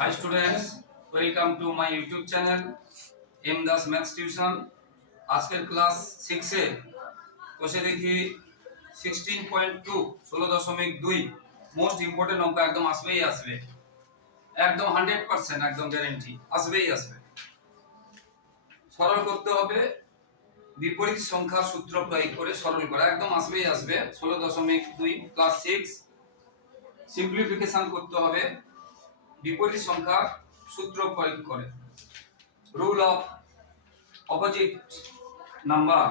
Hi students, welcome to my YouTube channel M Das Maths Tuition. আজকের class সিক্সে বসে দেখি সিক্সটিন পয়েন্ট টু ষোলো দশমিক দুই মোস্ট ইম্পর্টেন্ট অঙ্ক একদম আসবেই আসবে। একদম হান্ড্রেড পার্সেন্ট একদম গ্যারেন্টি আসবেই আসবে। সরল করতে হবে বিপরীত সংখ্যা সূত্র প্রয়োগ করে সরল করা একদম আসবেই আসবে। ষোলো দশমিক দুই ক্লাস সিক্স সিম্পলিফিকেশন করতে হবে। বিপরীত সংখ্যা সূত্র প্রয়োগ করে। Rule of opposite number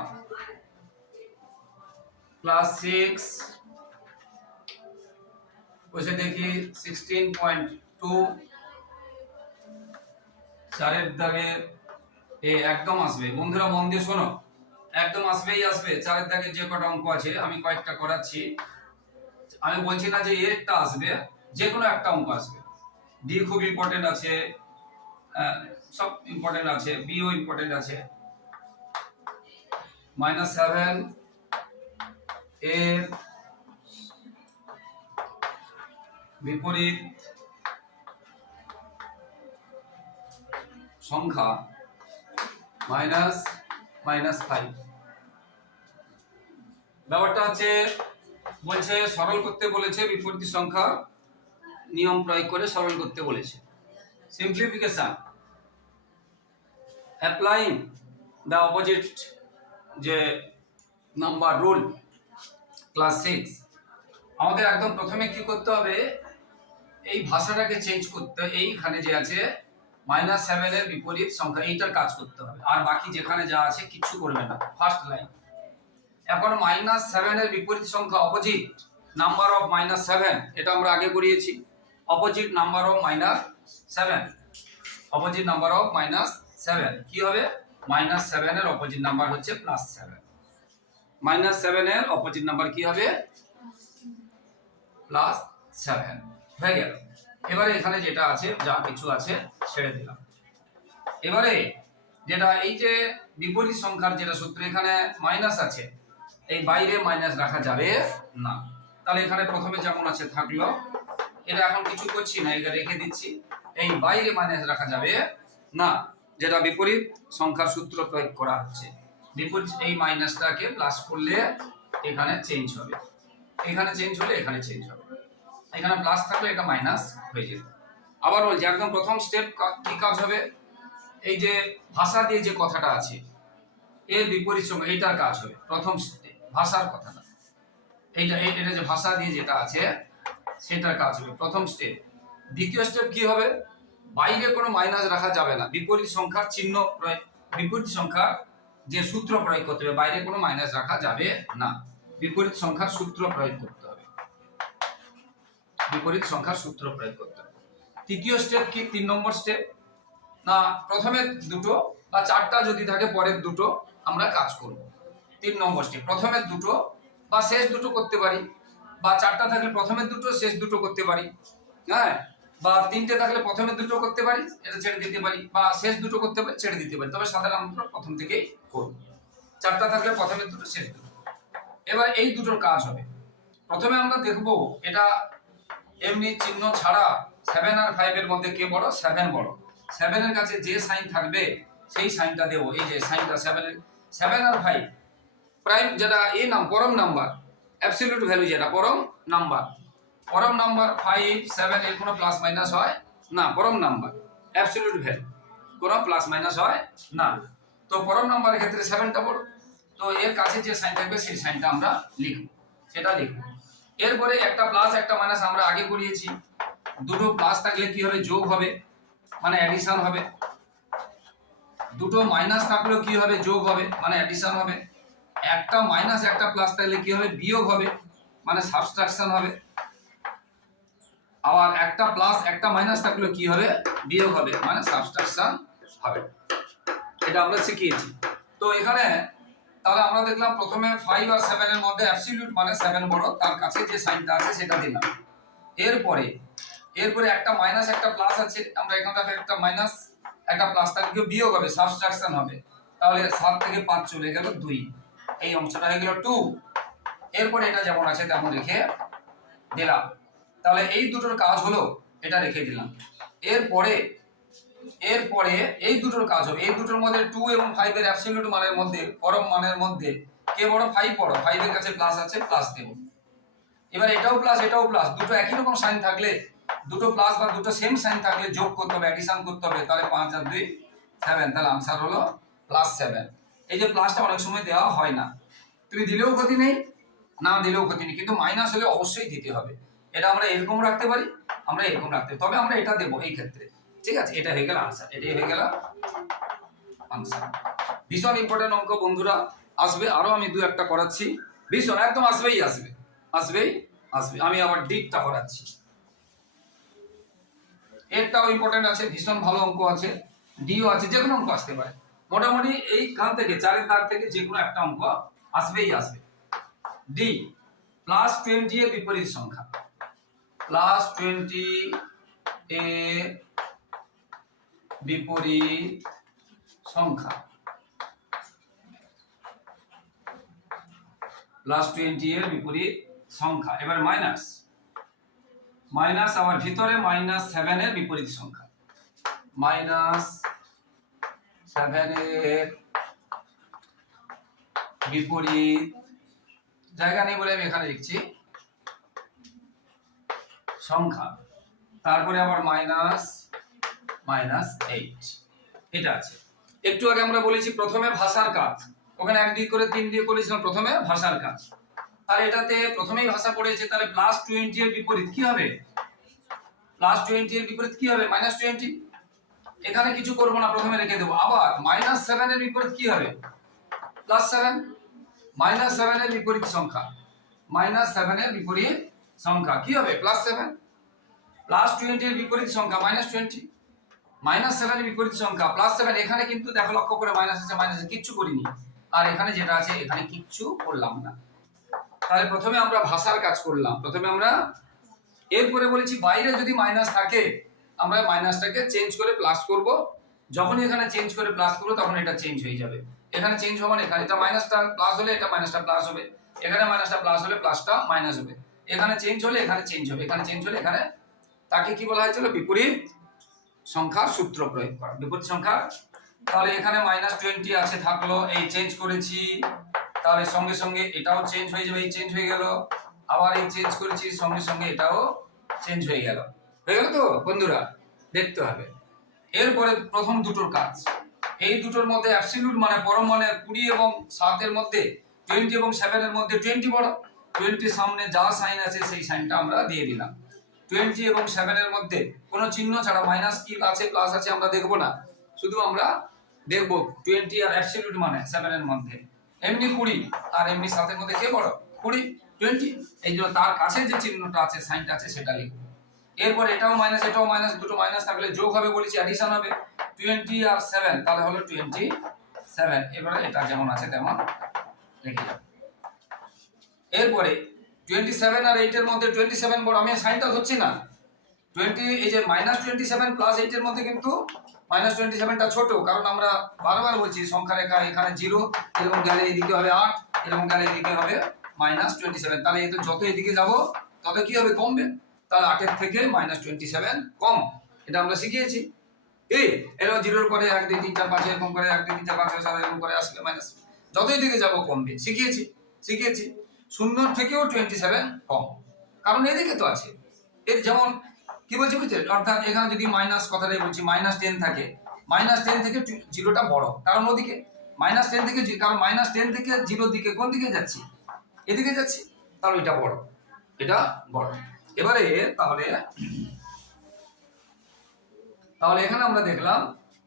class six বসে দেখি সিক্সটিন পয়েন্ট টু চারের দাগে এ একদম আসবে। বন্ধুরা, মন দিয়ে শোনো। একদম আসবেই আসবে। চারের দাগে যে কটা অঙ্ক আছে, আমি কয়েকটা করাচ্ছি। আমি বলছি না যে এরটা আসবে যে কোনো একটা অঙ্ক আসবে। ডি খুব ইম্পর্টেন্ট আছে সব ইম্পর্টেন্ট আছে বিও ইম্পর্টেন্ট আছে। মাইনাস সেভেন এর বিপরীত সংখ্যা মাইনাস মাইনাস ফাইভ ব্যাপারটা হচ্ছে, বলছে, সরল করতে বলেছে বিপরীত সংখ্যা। নিয়ম প্রয়োগ করে সরল করতে বলেছে। সিম্পলিফিকেশন অ্যাপ্লাইং দ্য অপোজিট যে নাম্বার রুল ক্লাস সিক্স আমাদের একদম প্রথমে কি করতে হবে? এই ভাষাটাকে চেঞ্জ করতে, এইখানে যে আছে মাইনাস সেভেনের বিপরীত সংখ্যা, এইটার কাজ করতে হবে। আর বাকি যেখানে যা আছে, কিচ্ছু করবে না। ফার্স্ট লাইন এখন মাইনাস সেভেনের বিপরীত সংখ্যা opposite number of minus seven এটা আমরা আগে করিয়েছি। Opposite number of minus seven. Opposite number of minus seven. কি হবে? মাইনাস সেভেনের অপোজিট নাম্বার হচ্ছে প্লাস সেভেন। মাইনাস সেভেনের অপোজিট নাম্বার কি হবে? Plus seven. হয়ে গেল। এবারে এখানে যেটা আছে, যা কিছু আছে, ছেড়ে দিলাম। এবারে যেটা, এই যে বিপরীত সংখ্যার যেটা সূত্র এখানে মাইনাস আছে, এই বাইরে মাইনাস রাখা যাবে না। তাহলে এখানে প্রথমে যেমন আছে থাকল এটা এখন কিছু করছি না, এটা রেখে দিচ্ছি। এই বাইরে মাইনাস রাখা যাবে। না, যেটা বিপরীত, সংখ্যার সূত্র প্রয়োগ করা হচ্ছে। বিপরীত এই মাইনাসটাকে প্লাস করলে এখানে চেঞ্জ হবে। এখানে চেঞ্জ হলে এখানে চেঞ্জ হবে। এখানে প্লাস থাকলে এটা মাইনাস হয়ে যেত। আবার বলছি, একদম প্রথম স্টেপ কি কাজ হবে? এই যে ভাষা দিয়ে যে কথাটা আছে, এর বিপরীত সঙ্গে এইটার কাজ হবে। প্রথম ভাষার কথাটা। এইটা, এই- এটা যে ভাষা দিয়ে যেটা আছে সেটার কাজ হবে। প্রথম স্টেপ দ্বিতীয় স্টেপ কি হবে? বাইরে কোনো মাইনাস রাখা যাবে না। বিপরীত সংখ্যার চিহ্ন প্রয়োগ বিপরীত সংখ্যার যে সূত্র প্রয়োগ করতে হবে, বাইরে কোনো মাইনাস রাখা যাবে না। বিপরীত সংখ্যার সূত্র প্রয়োগ করতে হবে। বিপরীত সংখ্যার সূত্র প্রয়োগ করতে হবে। তৃতীয় স্টেপ কি? তিন নম্বর স্টেপ না, প্রথমে দুটো বা চারটা যদি থাকে, পরের দুটো আমরা কাজ করব। তিন নম্বর স্টেপ প্রথমে দুটো বা শেষ দুটো করতে পারি। বা চারটা থাকলে প্রথমে দুটো, শেষ দুটো করতে পারি। হ্যাঁ? বা তিনটে থাকলে প্রথমে দুটো করতে পারি, এটা ছেড়ে দিতে পারি, বা শেষ দুটো করতে পারি, ছেড়ে দিতে পারি। তবে সাধারণত প্রথম থেকেই করব চারটা থাকলে প্রথমে দুটো, শেষ দুটো। এবার এই দুটোর কাজ হবে। প্রথমে আমরা দেখব এটা এমনি চিহ্ন ছাড়া সেভেন আর ফাইভের মধ্যে কে বড়? সেভেন বড়। সেভেনের কাছে যে সাইন থাকবে, সেই সাইনটা দেবো। এই যে সাইনটা সেভেনের সেভেন আর ফাইভ প্রাইম যেটা এই নাম পরম নাম্বার অ্যাবসলিউট ভ্যালু যেটা, পরম নাম্বার পরম নাম্বার ফাইভ সেভেন এর কোনো প্লাস মাইনাস হয় না, পরম নাম্বার অ্যাবসলিউট ভ্যালু কোনো প্লাস মাইনাস হয় না। তো পরম নাম্বারের ক্ষেত্রে সেভেনটা বড় তো এর কাছে যে সাইন থাকবে, সেই সাইনটা আমরা লিখব, সেটা লিখব। এরপরে একটা প্লাস একটা মাইনাস আমরা আগে করিয়েছি। দুটো প্লাস থাকলে কি হবে? যোগ হবে মানে অ্যাডিশন হবে। দুটো মাইনাস থাকলেও কি হবে? যোগ হবে মানে অ্যাডিশন হবে। একটা মাইনাস একটা প্লাস থাকলে কি হবে? বিয়োগ হবে মানে সাবস্ট্রাকশন হবে। আবার একটা প্লাস একটা মাইনাস থাকলে কি হবে? বিয়োগ হবে মানে সাবস্ট্রাকশন হবে। এটা আমরা শিখিয়েছি। তো এখানে তাহলে আমরা দেখলাম প্রথমে ফাইভ আর সেভেন এর মধ্যে অ্যাবসলিউট মানে সেভেন বড়, তার কাছে যে সাইনটা আছে সেটা দিলাম। এরপরে এরপরে একটা মাইনাস একটা প্লাস আছে, আমরা এখান থেকে একটা মাইনাস একটা প্লাস থাকলে বিয়োগ হবে সাবস্ট্রাকশন হবে। তাহলে সাত থেকে পাঁচ চলে গেল দুই। এই অংশটা হয়ে গেল টু এরপরে এটা যেমন আছে তেমন রেখে দিলাম। তাহলে এই দুটোর কাজ হলো, এটা রেখে দিলাম। এরপরে এরপরে এই দুটোর কাজ হবে এই দুটোর মধ্যে টু এবং ফাইভ এর অ্যাবসলিউট মানের মধ্যে, পরম মানের মধ্যে, কে বড়? ফাইভ বড়। ফাইভ এর কাছে প্লাস আছে প্লাস দেব। এবার এটাও প্লাস এটাও প্লাস দুটো একই রকম সাইন থাকলে, দুটো প্লাস বা দুটো সেম সাইন থাকলে যোগ করতে হবে অ্যাডিশন করতে হবে। তাহলে পাঁচ আর দুই সেভেন তাহলে আনসার হলো প্লাস সেভেন এই যে প্লাসটা অনেক সময় দেওয়া হয় না। তুমি দিলেও ক্ষতি নেই, না দিলেও ক্ষতি নেই, কিন্তু মাইনাস হলে অবশ্যই দিতে হবে। এটা আমরা এরকম রাখতে পারি, আমরা এরকম রাখতে তবে আমরা এটা দেবো এই ক্ষেত্রে। ঠিক আছে? এটা হয়ে গেল আনসার এটাই হয়ে গেল আনসার ভীষণ ইম্পর্টেন্ট অঙ্ক বন্ধুরা, আসবে। আরও আমি দু একটা করাচ্ছি। ভীষণ, একদম আসবেই আসবে। আসবেই আসবে। আমি আবার ডিটটা করাচ্ছি। এরটাও ইম্পর্টেন্ট আছে, ভীষণ ভালো অঙ্ক আছে ডিও আছে যে কোনো অঙ্ক আসতে পারে। মোটামুটি এই খান থেকে, চারের দাগ থেকে যে কোনো একটা অঙ্ক আসবেই আসবে। ডি প্লাস টোয়েন্টি এর বিপরীত সংখ্যা। প্লাস টোয়েন্টি এর বিপরীত সংখ্যা। প্লাস টোয়েন্টি এর বিপরীত সংখ্যা। এবার মাইনাস মাইনাস আবার ভিতরে মাইনাস সেভেন এর বিপরীত সংখ্যা। মাইনাস সেভেন এর বিপরীত। জায়গা নেই বলে আমি এখানে লিখছি। সংখ্যা। তারপরে আবার মাইনাস মাইনাস এইট এটা আছে। একটু আগে আমরা বলেছি প্রথমে ভাষার কাজ। ওখানে এক দিয়ে করে তিন দিয়ে করেছিলাম প্রথমে ভাষার কাজ। তাহলে এটাতে প্রথমেই ভাষা পড়েছে, তাহলে প্লাস টোয়েন্টি এর বিপরীত কি হবে? প্লাস টোয়েন্টি এর বিপরীত কি হবে? মাইনাস টোয়েন্টি এখানে কিছু করব না, প্রথমে রেখে দেবো। আবার মাইনাস সেভেন এর বিপরীত কি হবে? প্লাস সেভেন মাইনাস সেভেন এর বিপরীত সংখ্যা। মাইনাস সেভেন এর বিপরীত সংখ্যা। কি হবে? প্লাস সেভেন প্লাস টোয়েন্টি এর বিপরীত সংখ্যা মাইনাস টোয়েন্টি মাইনাস সেভেন এর বিপরীত সংখ্যা প্লাস সেভেন এখানে কিন্তু দেখো, লক্ষ্য করে মাইনাস আছে মাইনাস কিচ্ছু করিনি। আর এখানে যেটা আছে, এখানে কিচ্ছু করলাম না। তাহলে প্রথমে আমরা ভাষার কাজ করলাম। প্রথমে আমরা এরপরে বলেছি, বাইরে যদি মাইনাস থাকে আমরা মাইনাসটাকে চেঞ্জ করে প্লাস করব। যখনই এখানে চেঞ্জ করে প্লাস করব, তখন এটা চেঞ্জ হয়ে যাবে। এখানে চেঞ্জ হবে না, এখানে এটা মাইনাসটা প্লাস হলে এটা মাইনাসটা প্লাস হবে। এখানে মাইনাসটা প্লাস হলে প্লাসটা মাইনাস হবে। এখানে চেঞ্জ হলে এখানে চেঞ্জ হবে। এখানে চেঞ্জ হলে এখানে তাকে কি বলা হয়েছিল? বিপরীত সংখ্যার সূত্র প্রয়োগ করা। বিপরীত সংখ্যা। তাহলে এখানে মাইনাস টোয়েন্টি আছে, থাকল। এই চেঞ্জ করেছি। তাহলে সঙ্গে সঙ্গে এটাও চেঞ্জ হয়ে যাবে। এই চেঞ্জ হয়ে গেল। আবার এই চেঞ্জ করেছি, সঙ্গে সঙ্গে এটাও চেঞ্জ হয়ে গেল। হয়ে গেল তো, বন্ধুরা? দেখতে হবে। এরপরে প্রথম দুটোর কাজ। এই দুটোর মধ্যে অ্যাবসলিউট মানে পরম মানে কুড়ি এবং সাতের মধ্যে টোয়েন্টি এবং সেভেনের মধ্যে টোয়েন্টি বড় টোয়েন্টির সামনে যা সাইন আছে সেই সাইনটা আমরা দিয়ে দিলাম। টোয়েন্টি এবং সেভেনের মধ্যে কোনো চিহ্ন ছাড়া মাইনাস কি আছে প্লাস আছে আমরা দেখব না। শুধু আমরা দেখব টোয়েন্টি আর অ্যাবসলিউট মানে সেভেনের মধ্যে। এমনি কুড়ি আর এমনি সাতের মধ্যে কে বড় কুড়ি টোয়েন্টি এই জন্য তার কাছে যে চিহ্নটা আছে সাইনটা আছে, সেটা লিখব। এরপর এটাও মাইনাস এটাও মাইনাস দুটো মাইনাস থাকলে যোগ হবে বলেছি অ্যাডিশন হবে টোয়েন্টি আর সেভেন তাহলে হলো টোয়েন্টি সেভেন এবারে এটা যেমন আছে তেমন লিখে এরপরে টোয়েন্টি সেভেন আর এইটের মধ্যে টোয়েন্টি সেভেন বড়, আমি সাইনটা ধরছি না। টোয়েন্টি এই যে মাইনাস টোয়েন্টি সেভেন প্লাস এইটের মধ্যে কিন্তু মাইনাস টোয়েন্টি সেভেনটা ছোট, কারণ আমরা বারবার বলছি সংখ্যা রেখা এখানে জিরো এরকম গেলে এদিকে হবে আট, এরকম গেলে এদিকে হবে মাইনাস টোয়েন্টি সেভেন তাহলে এতে যত এদিকে যাব, তত কি হবে? কমবে। তাহলে আটের থেকে মাইনাস টোয়েন্টি সেভেন কম। এটা আমরা শিখিয়েছি। এই এরকম জিরোর পরে এক, দুই, তিন, চার, পাঁচ এরকম করে এক, দুই, তিন, চার, পাঁচ, ছয়, সাত, এরকম করে আসলে মাইনাস যতই দিকে যাব কমবে। শিখিয়েছি শিখিয়েছি। শূন্যর থেকেও টোয়েন্টি সেভেন কম। কারণ এদিকে তো আছে। এর যেমন, কি বলছি বুঝছে অর্থাৎ এখানে যদি মাইনাস কথাটাই বলছি মাইনাস টেন থাকে। মাইনাস টেন থেকে জিরোটা বড়। কারণ ওদিকে মাইনাস টেন থেকে কারণ মাইনাস টেন থেকে জিরোর দিকে কোন দিকে যাচ্ছি? এদিকে যাচ্ছি, তাহলে এটা বড়। এটা বড়। এবারে তাহলে তাহলে এখানে আমরা দেখলাম,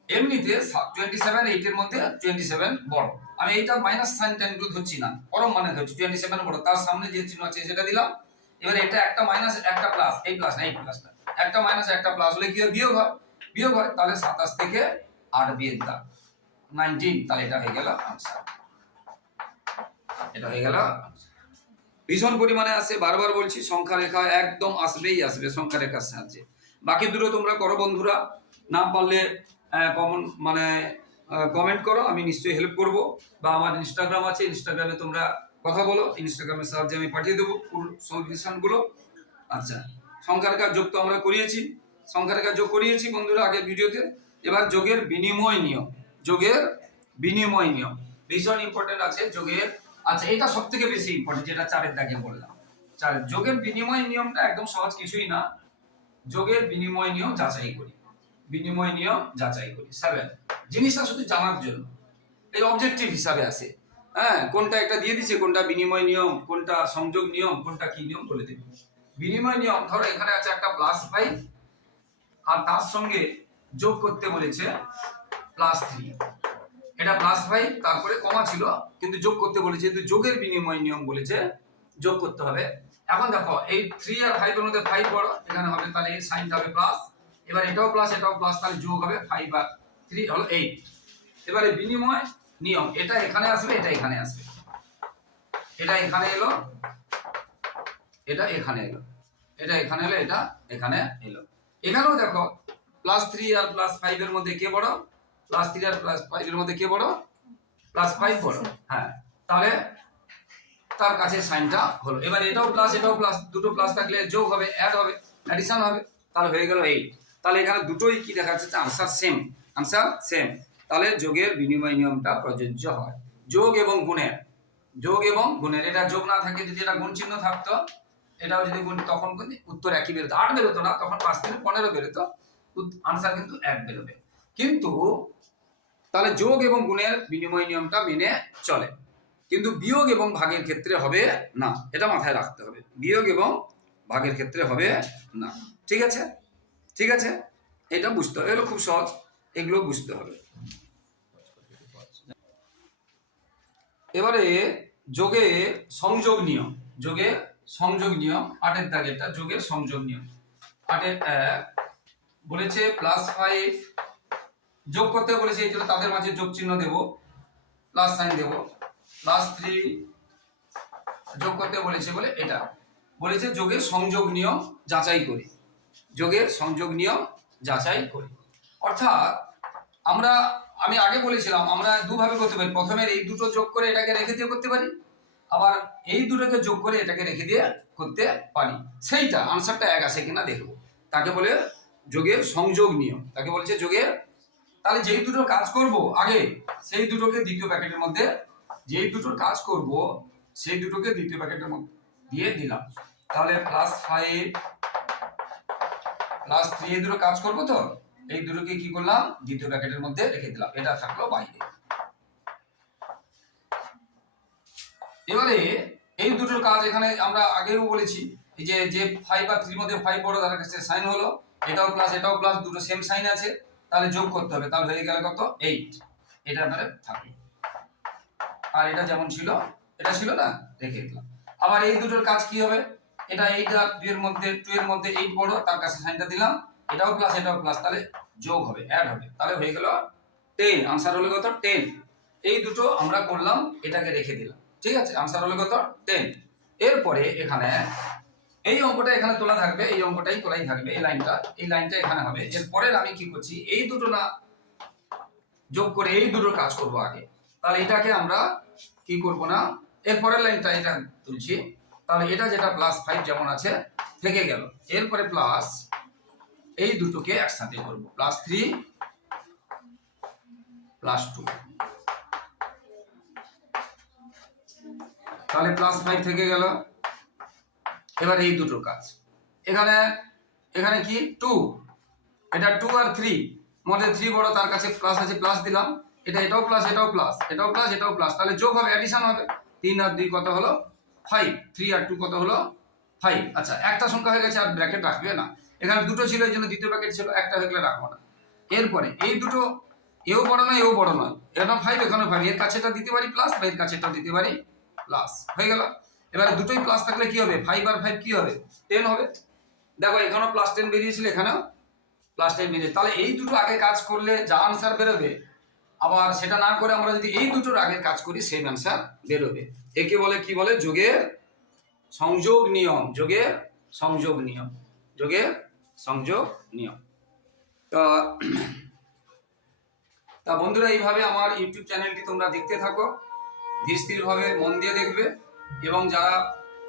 এমনিতে টোয়েন্টি সেভেন এইটের মধ্যে টোয়েন্টি সেভেন বড়। আমি এইটা মাইনাস সাইন টেনগুলো ধরছি না, পরম মানে ধরছি টোয়েন্টি সেভেন বড়। তার সামনে যে চিহ্ন আছে, সেটা দিলাম। এবারে এটা একটা মাইনাস একটা প্লাস এই প্লাস না এই প্লাস না একটা মাইনাস একটা প্লাস হলে কি হয়? বিয়োগ হয়। বিয়োগ হয়, তাহলে সাতাশ থেকে আট বিয়োগ দাগ নাইনটিন তাহলে এটা হয়ে গেল আনসার এটা হয়ে গেল answer। ভীষণ পরিমাণে আসে বারবার বলছি, সংখ্যা রেখা একদম আসবেই আসবে, সংখ্যা রেখার সাহায্যে। বাকি দুটো তোমরা করো বন্ধুরা, না পারলে কমন মানে কমেন্ট করো, আমি নিশ্চয়ই হেল্প করব। বা আমার ইনস্টাগ্রাম আছে ইনস্টাগ্রামে তোমরা কথা বলো ইনস্টাগ্রামের সাহায্যে আমি পাঠিয়ে দেবো সলিউশনগুলো আচ্ছা সংখ্যা রেখার যোগ তো আমরা করিয়েছি, সংখ্যা রেখা যোগ করিয়েছি বন্ধুরা আগের ভিডিওতে। এবার যোগের বিনিময় নিয়ম, যোগের বিনিময় নিয়ম, ভীষণ ইম্পর্টেন্ট আছে যোগের আচ্ছা এটা সব থেকে বেশি ইম্পর্টেন্ট যেটা চারের দাগে বললাম। চার যোগের বিনিময় নিয়মটা একদম সহজ কিছুই না। যোগের বিনিময় নিয়ম যাচাই করি। বিনিময় নিয়ম যাচাই করি। সেভেন, জিনিসটা শুধু জানার জন্য। এই অবজেক্টিভ হিসাবে আসে। হ্যাঁ কোনটা একটা দিয়ে দিচ্ছে কোনটা বিনিময় নিয়ম, কোনটা সংযোগ নিয়ম, কোনটা কি নিয়ম বলে দেবে। বিনিময় নিয়ম, ধরো এখানে আছে একটা প্লাস ফাইভ আর তার সঙ্গে যোগ করতে বলেছে প্লাস থ্রি এটা প্লাস ফাইভ তারপরে কমা ছিল, কিন্তু যোগ করতে বলেছে কিন্তু যোগের বিনিময় নিয়ম বলেছে, যোগ করতে হবে। এখন দেখো, এই থ্রি আর ফাইভ এর মধ্যে ফাইভ বড়, এখানে হবে তাহলে এই সাইনটা হবে প্লাস এবার এটাও প্লাস এটাও প্লাস তাহলে যোগ হবে ফাইভ আর থ্রি হলো এইট এবারে বিনিময় নিয়ম, এটা এখানে আসবে, এটা এখানে আসবে। এটা এখানে এলো, এটা এখানে এলো। এটা এখানে এলো, এটা এখানে এলো। এখানেও দেখো প্লাস থ্রি আর প্লাস ফাইভ এর মধ্যে কে বড়? প্লাস থ্রি আর প্লাস ফাইভ এর মধ্যে কে বড়? প্লাস ফাইভ বড়। হ্যাঁ তাহলে তার কাছে সাইনটা হলো। এবার এটাও প্লাস এটাও প্লাস দুটো প্লাস থাকলে যোগ হবে অ্যাড হবে অ্যাডিশন হবে তাহলে হয়ে গেল এইট তাহলে এখানে দুটোই কি দেখা যাচ্ছে আনসার সেম আনসার সেম তাহলে যোগের বিনিময় নিয়মটা প্রযোজ্য হয়। যোগ এবং গুণের যোগ এবং গুণের। এটা যোগ না থাকে যদি এটা গুণ চিহ্ন থাকতো এটাও যদি গুণ তখন কিন্তু উত্তর একই বেরোতো। আট বেরোতো না তখন পাঁচ থেকে পনেরো বেরোতো। আনসার কিন্তু এক বেরোবে। কিন্তু তাহলে যোগ এবং গুণের বিনিময় নিয়মটা মেনে চলে। কিন্তু বিয়োগ এবং ভাগের ক্ষেত্রে হবে না, এটা মাথায় রাখতে হবে। বিয়োগ এবং ভাগের ক্ষেত্রে হবে না। ঠিক আছে? ঠিক আছে? এটা বুঝতে হবে। এগুলো খুব সহজ। এগুলো বুঝতে হবে। এবারে যোগে সংযোগ নিয়ম। যোগে সংযোগ নিয়ম, আটের দাগেরটা যোগের সংযোগ নিয়ম। আটের এক বলেছে প্লাস ফাইভ যোগ করতে বলেছে, এই জন্য তাদের মাঝে যোগ চিহ্ন দেব। প্লাস সাইন দেব। প্লাস থ্রি যোগ করতে বলেছে বলে এটা। বলেছে যোগের সংযোগ নিয়ম যাচাই করি। যোগের সংযোগ নিয়ম যাচাই করি। অর্থাৎ আমরা, আমি আগে বলেছিলাম, আমরা দুভাবে করতে পারি। প্রথমে এই দুটো যোগ করে এটাকে রেখে দিয়ে করতে পারি। আবার এই দুটোকে যোগ করে এটাকে রেখে দিয়ে করতে পারি। সেইটা আনসারটা এক আসে কিনা দেখব। তাকে বলে যোগের সংযোগ নিয়ম। তাকে বলছে যোগের তাহলে যেই দুটো কাজ করব, আগে সেই দুটোকে দ্বিতীয় প্যাকেটের মধ্যে, যেই দুটোর কাজ করব, সেই দুটোকে দ্বিতীয় প্যাকেটের মধ্যে দিয়ে দিলাম। তাহলে প্লাস ফাইভ প্লাস থ্রি এই দুটো কাজ করব তো? এই দুটোকে কি করলাম? দ্বিতীয় প্যাকেটের মধ্যে রেখে দিলাম। এটা থাকল বাইরে। এবারে এই দুটোর কাজ এখানে আমরা আগেও বলেছি যে যে ফাইভ আর থ্রির মধ্যে ফাইভ বড় তার কাছে সাইন হলো। এটাও প্লাস এটাও প্লাস দুটো সেম সাইন আছে। তাহলে যোগ করতে হবে। তাহলে হয়ে গেল কত? এইট এটা আপনার থাকল। আর এটা যেমন ছিল, এটা ছিল না? রেখে দিলাম। আবার এই দুটোর কাজ কি হবে? এটা এইট আর দুই এর মধ্যে টু এর মধ্যে এইট বড়, তার কাছে সাইনটা দিলাম। এটাও প্লাস এটাও প্লাস তাহলে যোগ হবে অ্যাড হবে। তাহলে হয়ে গেল টেন আনসার হলো কত? টেন এই দুটো আমরা করলাম, এটাকে রেখে দিলাম। ঠিক আছে? আনসার হলো কত? টেন এরপরে এখানে এই অঙ্কটা এখানে তোলা থাকবে, এই অঙ্কটাই তোলাই থাকবে, এই লাইনটা এই লাইনটা এখানে হবে। এরপরের আমি কি করছি? এই দুটো না যোগ করে এই দুটোর কাজ করব আগে। তাহলে এটাকে আমরা কি করব না? এরপরের লাইনটা এটা তুলছি। তাহলে এটা যেটা প্লাস ফাইভ যেমন আছে, থেকে গেল। এরপরে প্লাস এই দুটোকে একসাথে করব। প্লাস থ্রি প্লাস টু তাহলে প্লাস ফাইভ থেকে গেল। এবার এই দুটোর কাজ। এখানে এখানে কি? টু এটা টু আর থ্রি মধ্যে থ্রি বড়, তার কাছে প্লাস আছে প্লাস দিলাম। এটা এটাও প্লাস এটাও প্লাস এটাও প্লাস এটাও প্লাস তাহলে যোগ হবে অ্যাডিশন হবে। তিন আর দুই কত হলো? ফাইভ থ্রি আর টু কত হলো? ফাইভ আচ্ছা একটা সংখ্যা হয়ে গেছে আর ব্র্যাকেট রাখবে না। এখানে দুটো ছিল, এই জন্য দ্বিতীয় ব্র্যাকেট ছিল, একটা হয়ে গেলে রাখব না। এরপরে, এই দুটো, এও বড় নয়, এও বড় নয়। এখানে ফাইভ এখানে ফাইভ এর কাছেটা দিতে পারি প্লাস বা এর কাছেটা দিতে পারি প্লাস হয়ে গেল? এবারে দুটোই প্লাস থাকলে কি হবে? ফাইভ আর ফাইভ কি হবে? টেন হবে। দেখো, এখানেও প্লাস টেন বেরিয়েছিল, এখানেও প্লাস টেন বেরিয়েছে। তাহলে এই দুটো আগে কাজ করলে যা আনসার বেরোবে, আবার সেটা না করে আমরা যদি এই দুটোর আগের কাজ করি সেম অ্যান্সার বেরোবে। একে বলে কি বলে? যোগের সংযোগ নিয়ম, যোগের সংযোগ নিয়ম, যোগের সংযোগ নিয়ম। তা তা বন্ধুরা, এইভাবে আমার ইউটিউব চ্যানেলটি তোমরা দেখতে থাকো। ধীর স্থিরভাবে মন দিয়ে দেখবে। এবং যারা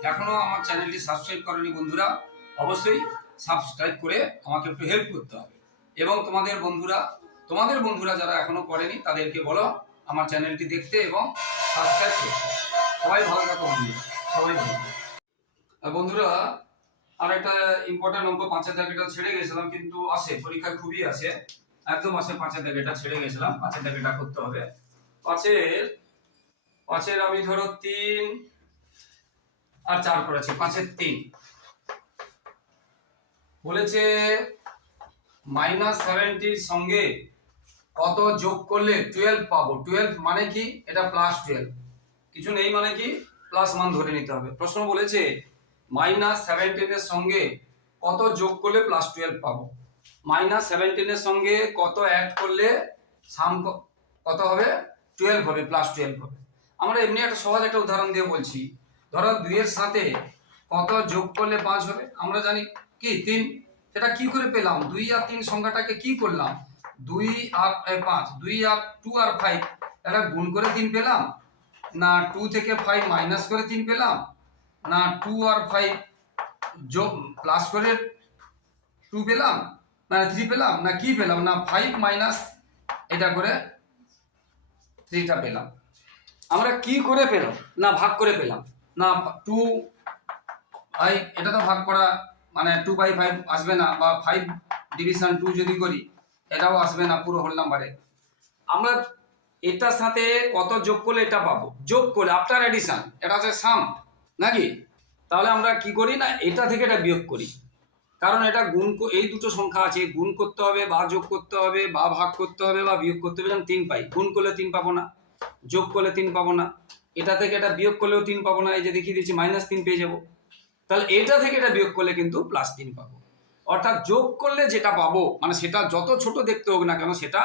এখনও আমার চ্যানেলটি সাবস্ক্রাইব করেনি বন্ধুরা, অবশ্যই সাবস্ক্রাইব করে আমাকে একটু হেল্প করতে হবে। এবং তোমাদের বন্ধুরা তোমাদের বন্ধুরা যারা এখনও করেনি, তাদেরকে বলো আমার চ্যানেলটি দেখতে এবং সাবস্ক্রাইব করতে। সবাই ভালো থাকো বন্ধু সবাই ভালো। বন্ধুরা, আর একটা ইম্পর্টেন্ট অঙ্ক পাঁচের দাগেটা ছেড়ে গেছিলাম, কিন্তু আসে, পরীক্ষায় খুবই আসে। একদম আসে পাঁচের দাগেটা ছেড়ে গেছিলাম পাঁচের দাগেটা করতে হবে। পাঁচের পাঁচের আমি ধরো তিন আর চার করেছি, পাঁচের তিন। বলেছে মাইনাস সেভেন্টির সঙ্গে কত যোগ করলে টুয়েলভ পাবো? টুয়েলভ মানে কি? এটা প্লাস টুয়েলভ কিছু নেই মানে কি? প্লাস মান ধরে নিতে হবে। প্রশ্ন বলেছে মাইনাস সেভেন্টিনের সঙ্গে কত যোগ করলে প্লাস টুয়েলভ পাবো? মাইনাস সেভেন্টিনের সঙ্গে কত অ্যাড করলে সাম কত হবে? টুয়েলভ হবে প্লাস টুয়েলভ হবে। আমরা এমনি একটা সহজ একটা উদাহরণ দিয়ে বলছি। ধরো দুইয়ের সাথে কত যোগ করলে পাঁচ হবে? আমরা জানি কি? তিন। সেটা কি করে পেলাম? দুই আর তিন সংখ্যাটাকে কি করলাম? দুই আর পাঁচ। দুই আর টু আর ফাইভ এটা গুণ করে তিন পেলাম? না টু থেকে ফাইভ মাইনাস করে তিন পেলাম? না টু আর ফাইভ যোগ প্লাস করে টু পেলাম? না থ্রি পেলাম? না, কি পেলাম? না ফাইভ মাইনাস এটা করে থ্রিটা পেলাম। আমরা কি করে পেলাম? না, ভাগ করে পেলাম। না টু ফাইভ এটা তো ভাগ করা মানে টু বাই ফাইভ আসবে না, বা ফাইভ ডিভিশন টু যদি করি, এটাও আসবে না পুরো হোল নাম্বারে আমরা এটার সাথে কত যোগ করলে এটা পাবো? যোগ করলে আফটার এডিশন এটা হচ্ছে সাম নাকি? তাহলে আমরা কি করি না, এটা থেকে এটা বিয়োগ করি। কারণ এটা গুণ এই দুটো সংখ্যা আছে, গুণ করতে হবে, বা যোগ করতে হবে, বা ভাগ করতে হবে, বা বিয়োগ করতে হবে যেমন তিন পাই। গুণ করলে তিন পাবো না, যোগ করলে তিন পাবো না। এটা থেকে এটা বিয়োগ করলেও তিন পাবো না, এই যে দেখিয়ে দিচ্ছি মাইনাস তিন পেয়ে যাব। তাহলে এটা থেকে এটা বিয়োগ করলে কিন্তু প্লাস তিন পাবো। অর্থাৎ যোগ করলে যেটা পাবো মানে সেটা যত ছোট দেখতে হোক না কেন, সেটা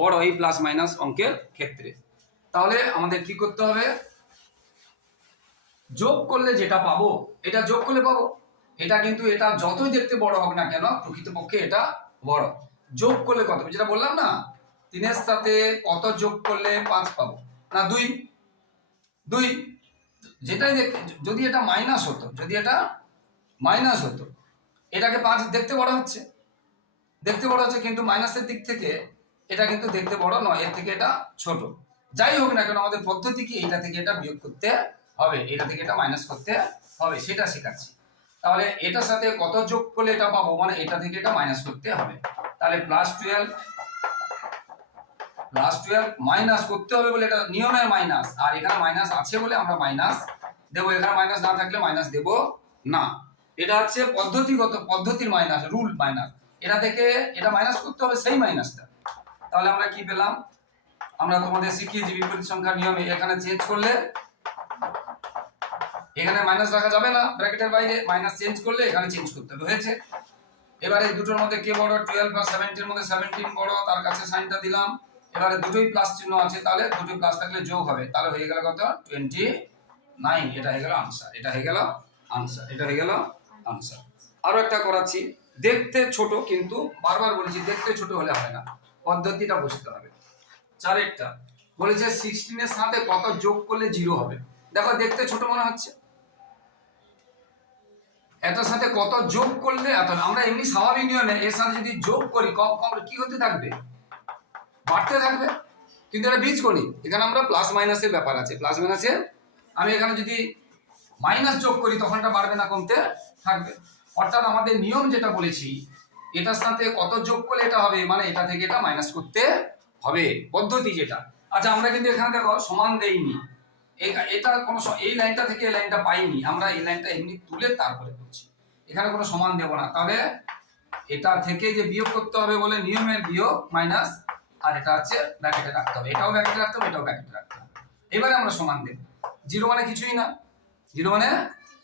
বড় এই প্লাস মাইনাস অঙ্কের ক্ষেত্রে। তাহলে আমাদের কি করতে হবে? যোগ করলে যেটা পাবো, এটা যোগ করলে পাবো। এটা কিন্তু এটা যতই দেখতে বড় হোক না কেন, প্রকৃতপক্ষে এটা বড়। যোগ করলে কত? যেটা বললাম না, তিনের সাথে কত যোগ করলে পাঁচ পাবো? না, দুই। দুই, যেটাই যদি এটা মাইনাস হতো, যদি এটা মাইনাস হতো, এটাকে পাঁচ দেখতে বড় হচ্ছে। দেখতে বড় হচ্ছে কিন্তু মাইনাসের দিক থেকে এটা কিন্তু দেখতে বড় নয়, এর থেকে এটা ছোট। যাই হোক না কেন, আমাদের পদ্ধতি কি? এটা থেকে এটা বিয়োগ করতে হবে, এটা থেকে এটা মাইনাস করতে হবে, সেটা শেখাচ্ছি। তাহলে এটার সাথে কত যোগ করলে এটা পাবো? মানে এটা থেকে এটা মাইনাস করতে হবে। তাহলে plus twelve plus twelve minus করতে হবে বলে এটা নিয়মের মাইনাস আর এখানে মাইনাস আছে বলে আমরা মাইনাস দেবো। এখানে মাইনাস না থাকলে মাইনাস দেবো না। এটা হচ্ছে পদ্ধতিগত, পদ্ধতির মাইনাস রুল মাইনাস এটা থেকে এটা মাইনাস করতে হবে সেই মাইনাসটা তাহলে আমরা কি পেলাম? আমরা তোমাদের শিখিয়েছি বিপরীত সংখ্যার নিয়মে। এখানে চেঞ্জ করলে এখানে মাইনাস রাখা যাবে না। ব্র্যাকেটের বাইরে মাইনাস চেঞ্জ করলে এখানে চেঞ্জ করতে হবে। হয়েছে? এবারে দুটোর মধ্যে কে বড়? টুয়েলভ আর সেভেন্টির মধ্যে সেভেন্টিন বড়। তার কাছে সাইনটা দিলাম। এবারে দুটোই প্লাস চিহ্ন আছে, তাহলে দুটোই প্লাস থাকলে যোগ হবে। তাহলে হয়ে গেল কত? টোয়েন্টি নাইন এটা হয়ে গেল আনসার এটা হয়ে গেল আনসার এটা হয়ে গেল আনসার আরও একটা করাচ্ছি। দেখতে ছোট, কিন্তু বারবার বলেছি দেখতে ছোট হলে হবে না। পদ্ধতিটা বুঝতে হবে। চারেরটা। বলেছে সিক্সটিনের সাথে কত যোগ করলে জিরো হবে? দেখো, দেখতে ছোট মনে হচ্ছে। এটার সাথে কত যোগ করলে, এত আমরা এমনি স্বাভাবিক নিয়মে এর সাথে যদি যোগ করি, কম কম, কি হতে থাকবে? বাড়তে থাকবে। কিন্তু এটা বীজ করি এখানে আমরা প্লাস মাইনাসের ব্যাপার আছে। প্লাস মাইনাসের আমি এখানে যদি মাইনাস যোগ করি, তখন এটা বাড়বে না, কমতে থাকবে। অর্থাৎ আমাদের নিয়ম যেটা বলেছি, এটার সাথে কত যোগ করলে এটা হবে? মানে এটা থেকে এটা মাইনাস করতে হবে। পদ্ধতি যেটা। আচ্ছা আমরা কিন্তু এখানে দেখো, সমান দেইনি। এটা কোনো এই লাইনটা থেকে এই লাইনটা পাইনি। আমরা এই লাইনটা এমনি তুলে তারপরে করছি। এখানে কোনো সমান দেব না। তাহলে এটা থেকে যে বিয়োগ করতে হবে বলে নিয়মের বিয়োগ মাইনাস আর এটা হচ্ছে ব্র্যাকেটে রাখতে হবে। এটাও ব্র্যাকেটে রাখতে হবে, এটাও ব্র্যাকেটে রাখতে হবে। এবারে আমরা সমান দেব। জিরো মানে কিছুই না। জিরো মানে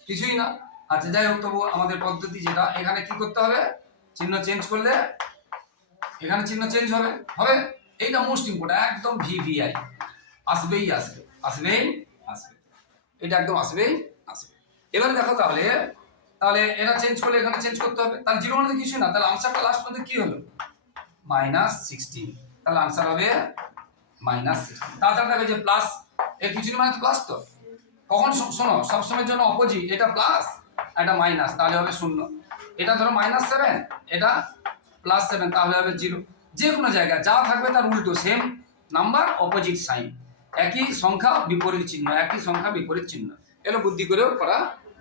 কিছুই না। আচ্ছা যাই হোক, তবু আমাদের পদ্ধতি যেটা, এখানে কি করতে হবে? চিহ্ন চেঞ্জ করলে এখানে চিহ্ন চেঞ্জ হবে। হবে? এইটা মোস্ট ইম্পর্টেন্ট একদম ভিভিআই আসবেই আসবে। আসবেই আসবে। এটা একদম আসবেই আসবে। এবারে দেখো তাহলে তাহলে এটা চেঞ্জ করলে এখানে চেঞ্জ করতে হবে। তাহলে জিরো মানে তো কিছু না। তাহলে আনসারটা লাস্ট পর্যন্ত কি হলো? মাইনাস সিক্সটিন তাহলে আনসার হবে মাইনাস তাছাড়া দেখো যে প্লাস এর কিছু মানে প্লাস তো? কখন শোনো সবসময়ের জন্য অপোজিট এটা প্লাস এটা মাইনাস তাহলে হবে শূন্য। এটা ধরো মাইনাস সেভেন এটা প্লাস সেভেন তাহলে হবে জিরো যে কোনো জায়গায়, যা থাকবে তার উল্টো সেম নাম্বার অপোজিট সাইন একই সংখ্যা, বিপরীত চিহ্ন, একই সংখ্যা, বিপরীত চিহ্ন। এগুলো বুদ্ধি করেও করা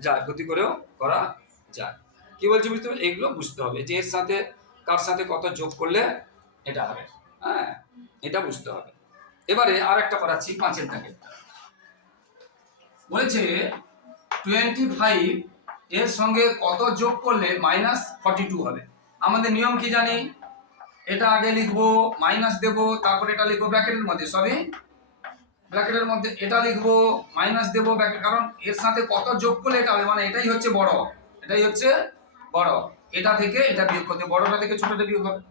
যায়, বুদ্ধি করেও করা যায়। কি বলছি বুঝতে? এগুলো বুঝতে হবে যে এর সাথে, কার সাথে কত যোগ করলে এটা হবে। হ্যাঁ এটা বুঝতে হবে। এবারে আর একটা করাচ্ছি পাঁচের দাগে বলেছে টোয়েন্টি ফাইভ এর সঙ্গে কত যোগ করলে মাইনাস ফর্টি টু হবে? আমাদের নিয়ম কি জানি? এটা আগে লিখব মাইনাস দেবো, তারপর এটা লিখব ব্র্যাকেটের মধ্যে সবই ব্র্যাকেটের মধ্যে এটা লিখব মাইনাস দেবো ব্র্যাকেট, কারণ এর সাথে কত যোগ করলে এটা হবে? মানে এটাই হচ্ছে বড়। এটাই হচ্ছে বড়। এটা থেকে এটা বিয়োগ করতে বড়টা থেকে ছোটটা বিয়োগ হবে।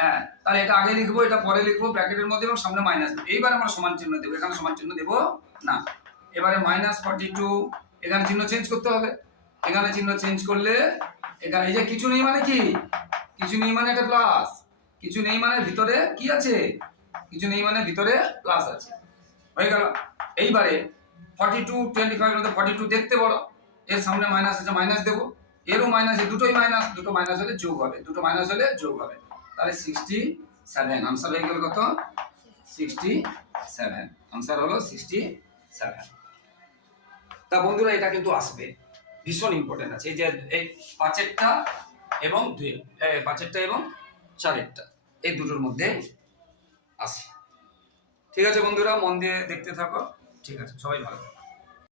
হ্যাঁ তাহলে এটা আগে লিখব, এটা পরে লিখব ব্র্যাকেটের মধ্যে এবং সামনে মাইনাস এইবার আমরা সমান চিহ্ন দেবো, এখানে সমান চিহ্ন দেবো না। এবারে মাইনাস ফর্টি টু এখানে চিহ্ন চেঞ্জ করতে হবে। এখানে চিহ্ন চেঞ্জ করলে, এখানে এই যে কিছু নেই মানে কি? কিছু নেই মানে এটা প্লাস কিছু নেই মানে ভিতরে কি আছে? কিছু নেই মানে ভিতরে প্লাস আছে। হয়ে গেল। এইবারে ফর্টি টু টোয়েন্টি ফাইভ মধ্যে ফর্টি টু দেখতে বড় এর সামনে মাইনাস আছে মাইনাস দেবো। এরও মাইনাস দুটোই মাইনাস দুটো মাইনাস হলে যোগ হবে। দুটো মাইনাস হলে যোগ হবে। তাহলে সিক্সটি সেভেন আনসার হয়ে গেল কত? সিক্সটি সেভেন আনসার হলো সিক্সটি সেভেন তা বন্ধুরা, এটা কিন্তু আসবে। ভীষণ ইম্পর্টেন্ট আছে। এই যে, এই পাঁচেরটা এবং দুই পাঁচেরটা এবং চারেরটা, এই দুটোর মধ্যে আসে। ঠিক আছে বন্ধুরা, মন দিয়ে দেখতে থাকো। ঠিক আছে, সবাই ভালো থাকো।